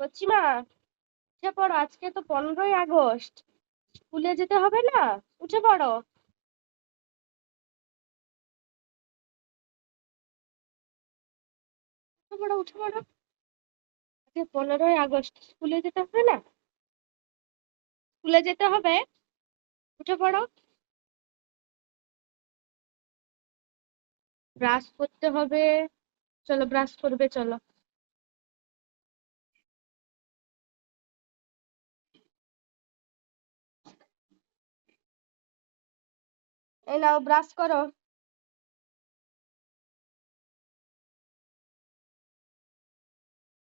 কচিমা, উঠে পড়ো, আজকে তো পনেরোই আগস্ট। স্কুলে যেতে হবে না? উঠে পড়ো। উঠে পড়ো উঠে পড়ো। আজকে পনেরোই আগস্ট, স্কুলে যেতে হবে না? স্কুলে যেতে হবে? উঠে পড়ো। ব্রাশ করতে হবে। চলো, ব্রাশ করবে, চলো। এই নাও ব্রাশ করো।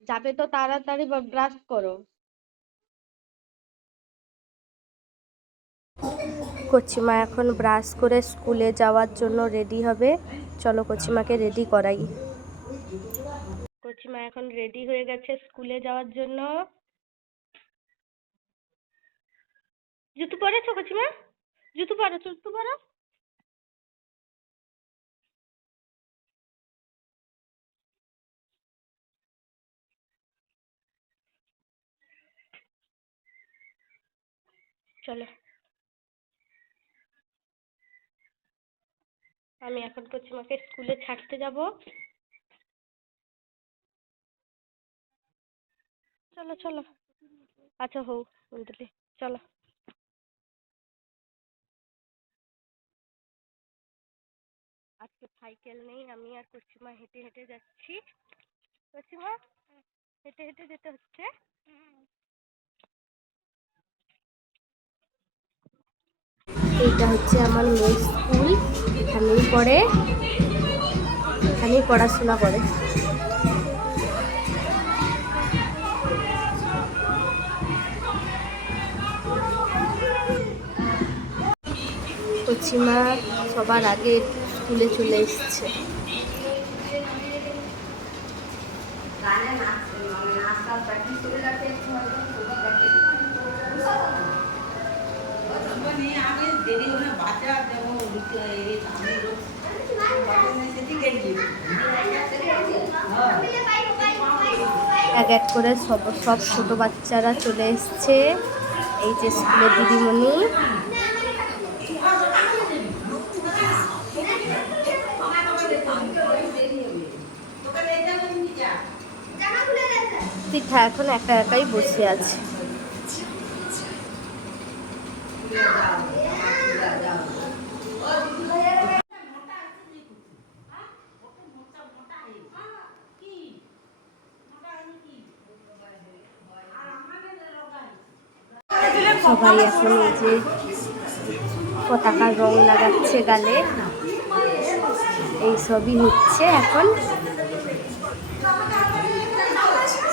যাবে তো তাড়াতাড়ি ব্রাশ করো। কচিমা এখন ব্রাশ করে স্কুলে যাওয়ার জন্য রেডি হবে। চলো কচিমাকে রেডি করাই। কচিমা এখন রেডি হয়ে গেছে স্কুলে যাওয়ার জন্য। জুতো পরেছো কচিমা জুতো পরো জুতো পরো। আমি এখন কচিমাকে স্কুলে ছাড়তে যাব। চলো চলো। আচ্ছা হଉ কুন্তলি চলো। আজকে সাইকেল নেই, আমি আর কচিমা হেঁটে হেঁটে যাচ্ছি। কচিমা হেঁটে হেঁটে যেতে হচ্ছে। এইটা হচ্ছে আমার মেয়ের স্কুল। এখানেই পড়ে এখানেই পড়াশোনা করে। কচিমা সবার আগে স্কুলে চলে এসছে। এক এক করে সব সব ছোট বাচ্চারা চলে এসছে। এই যে স্কুলের দিদিমণি। পৃথা এখন একা একাই বসে আছে। সবাই এখন এই যে পতাকার রং লাগাচ্ছে গালে। এই সবই হচ্ছে এখন।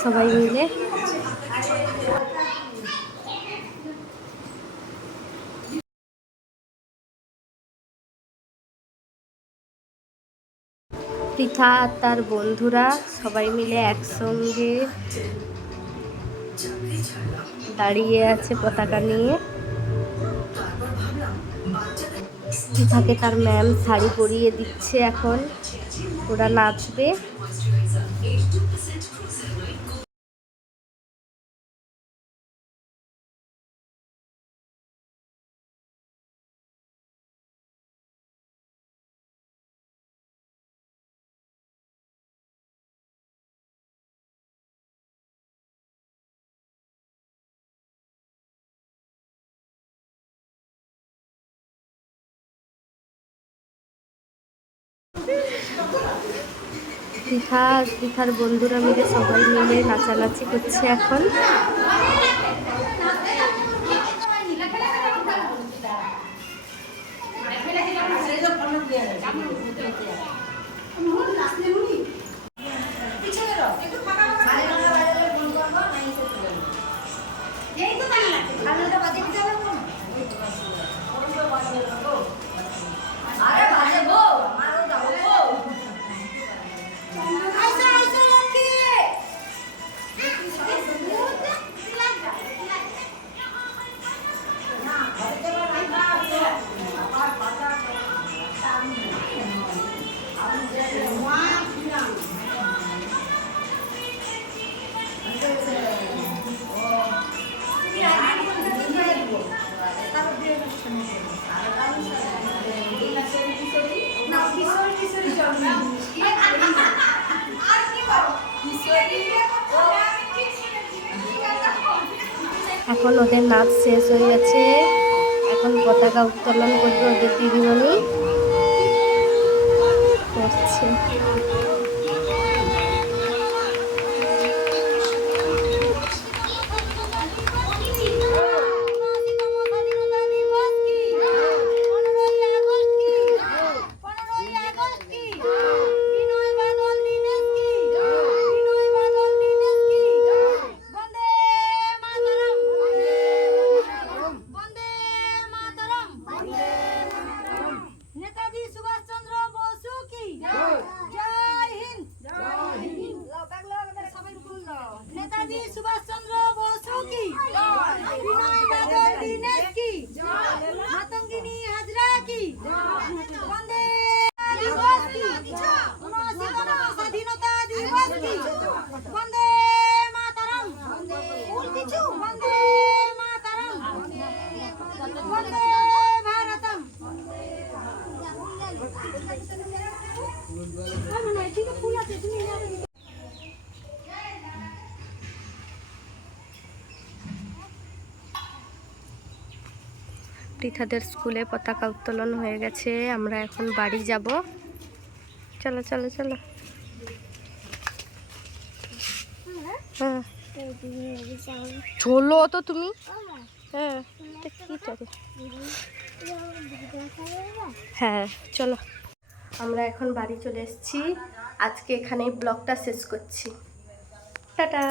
সবাই মিলে। পৃথা তার বন্ধুরা সবাই মিলে একসঙ্গে দাঁড়িয়ে আছে পতাকা নিয়ে। তাকে তার ম্যাম শাড়ি পরিয়ে দিচ্ছে এখন। ওরা নাচবে। দীঘা দীঘার বন্ধুরা মিলে সবাই মিলে নাচানাচি করছে এখন এখন ওদের নাচ শেষ হয়ে গেছে। এখন পতাকা উত্তোলন করবে ওদের দিদিমণি। করছে। পৃথাদের স্কুলে পতাকা উত্তোলন হয়ে গেছে আমরা এখন বাড়ি যাব। চলো চলো চলো। হ্যাঁ। চলো তো তুমি? হ্যাঁ। চলে হ্যাঁ চলো। আমরা এখন বাড়ি চলে এসেছি। আজকে এখানেই ব্লগটা শেষ করছি। টাটা।